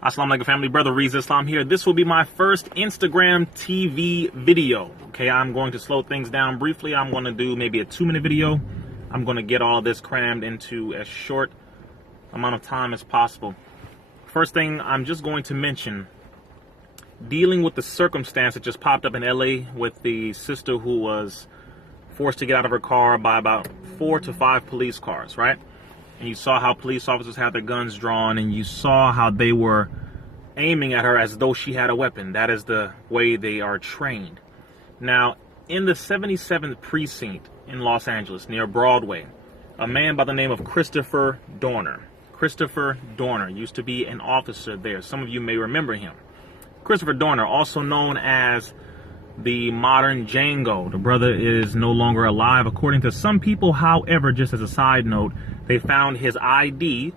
Assalamu alaikum family, brother Rizza Islam here. This will be my first Instagram TV video. Okay, I'm going to slow things down briefly. I'm going to do maybe a 2-minute video. I'm going to get all this crammed into as short amount of time as possible. First thing I'm just going to mention, dealing with the circumstance that just popped up in LA with the sister who was forced to get out of her car by about 4 to 5 police cars, right? And you saw how police officers had their guns drawn, and you saw how they were aiming at her as though she had a weapon. That is the way they are trained. Now, in the 77th precinct in Los Angeles, near Broadway, a man by the name of Christopher Dorner used to be an officer there. Some of you may remember him. Christopher Dorner, also known as the modern Django. The brother is no longer alive, according to some people. However, just as a side note, they found his ID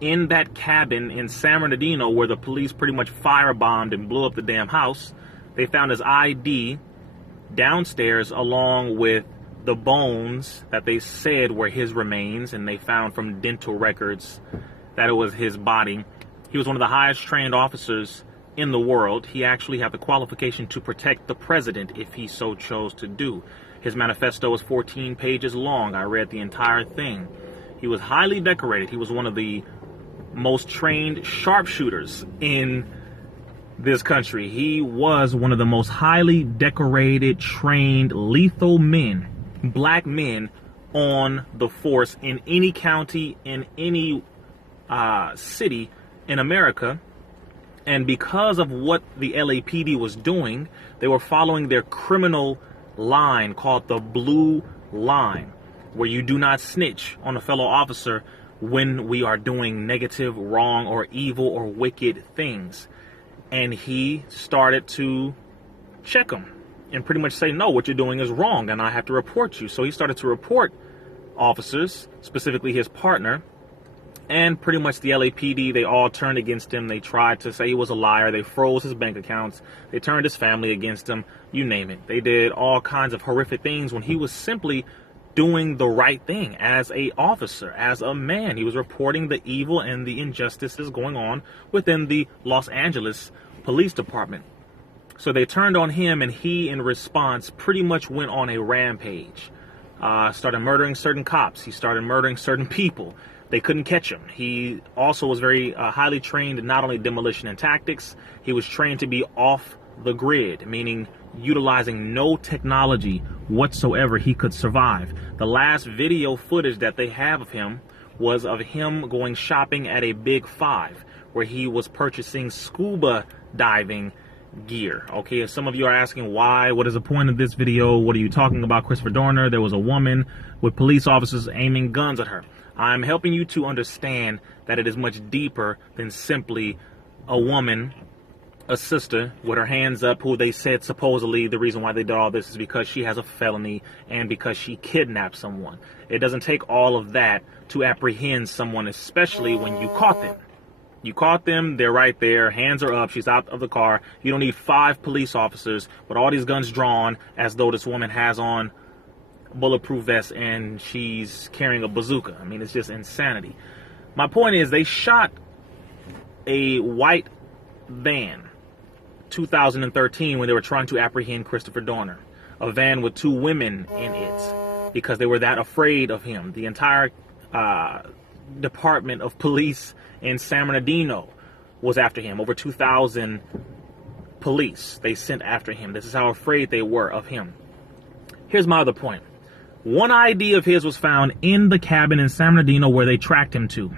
in that cabin in San Bernardino where the police pretty much firebombed and blew up the damn house. They found his ID downstairs along with the bones that they said were his remains, and they found from dental records that it was his body. He was one of the highest trained officers in the world. He actually had the qualification to protect the president if he so chose to do. His manifesto was 14 pages long. I read the entire thing. He was highly decorated. He was one of the most trained sharpshooters in this country. He was one of the most highly decorated, trained, lethal men, black men on the force in any county, in any city in America. And because of what the LAPD was doing, they were following their criminal line called the blue line, where you do not snitch on a fellow officer when we are doing negative, wrong, or evil or wicked things. And he started to check them and pretty much say, no, what you're doing is wrong and I have to report you. So he started to report officers, specifically his partner. And pretty much the LAPD, they all turned against him. They tried to say he was a liar. They froze his bank accounts. They turned his family against him. You name it. They did all kinds of horrific things when he was simply doing the right thing as a officer, as a man. He was reporting the evil and the injustices going on within the Los Angeles Police Department. So they turned on him, and he, in response, pretty much went on a rampage. Started murdering certain cops. He started murdering certain people. They couldn't catch him. He also was very highly trained in not only demolition and tactics, he was trained to be off the grid, meaning utilizing no technology whatsoever. He could survive. The last video footage that they have of him was of him going shopping at a Big Five, where he was purchasing scuba diving gear. Okay, if some of you are asking why, what is the point of this video? What are you talking about, Christopher Dorner? There was a woman with police officers aiming guns at her. I'm helping you to understand that it is much deeper than simply a woman, a sister with her hands up, who they said supposedly the reason why they did all this is because she has a felony and because she kidnapped someone. It doesn't take all of that to apprehend someone, especially when you caught them. You caught them, they're right there, hands are up, she's out of the car. You don't need 5 police officers with all these guns drawn as though this woman has on bulletproof vest and she's carrying a bazooka. I mean, it's just insanity. My point is, they shot a white van 2013 when they were trying to apprehend Christopher Dorner, a van with 2 women in it, because they were that afraid of him. The entire department of police in San Bernardino was after him. Over 2,000 police they sent after him. This is how afraid they were of him. Here's my other point. One ID of his was found in the cabin in San Bernardino where they tracked him to.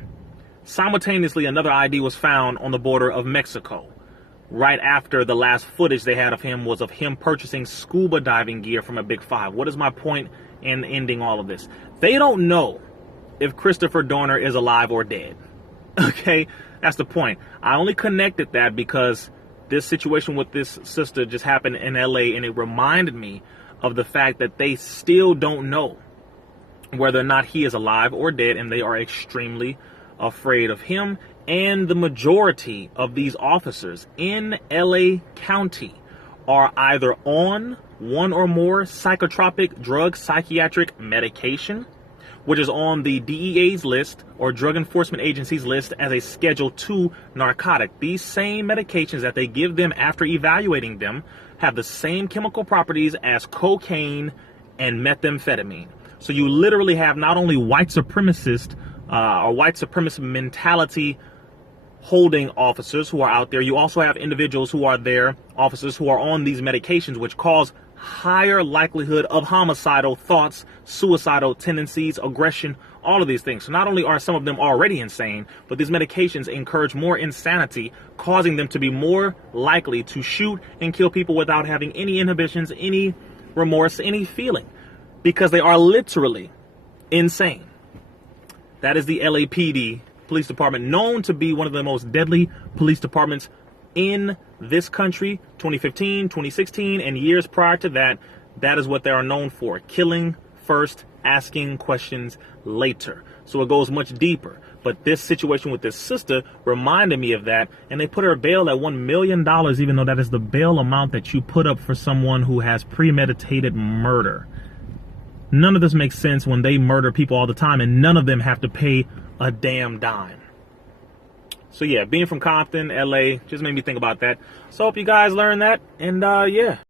Simultaneously, another ID was found on the border of Mexico. Right after the last footage they had of him was of him purchasing scuba diving gear from a Big Five. What is my point in ending all of this? They don't know if Christopher Dorner is alive or dead. Okay, that's the point. I only connected that because this situation with this sister just happened in LA, and it reminded me of the fact that they still don't know whether or not he is alive or dead, and they are extremely afraid of him. And the majority of these officers in LA County are either on one or more psychotropic drug psychiatric medication, which is on the DEA's list or Drug Enforcement Agency's list as a Schedule II narcotic. These same medications that they give them after evaluating them have the same chemical properties as cocaine and methamphetamine. So you literally have not only white supremacist or white supremacist mentality holding officers who are out there, you also have individuals who are there, officers who are on these medications, which cause higher likelihood of homicidal thoughts, suicidal tendencies, aggression, all of these things. So not only are some of them already insane, but these medications encourage more insanity, causing them to be more likely to shoot and kill people without having any inhibitions, any remorse, any feeling, because they are literally insane. That is the LAPD police department, known to be one of the most deadly police departments in this country. 2015, 2016, and years prior to that, that is what they are known for. Killing first, asking questions later. So it goes much deeper. But this situation with this sister reminded me of that, and they put her bail at $1 million, even though that is the bail amount that you put up for someone who has premeditated murder. None of this makes sense when they murder people all the time, and none of them have to pay a damn dime. So yeah, being from Compton, LA, just made me think about that. So I hope you guys learned that, and yeah.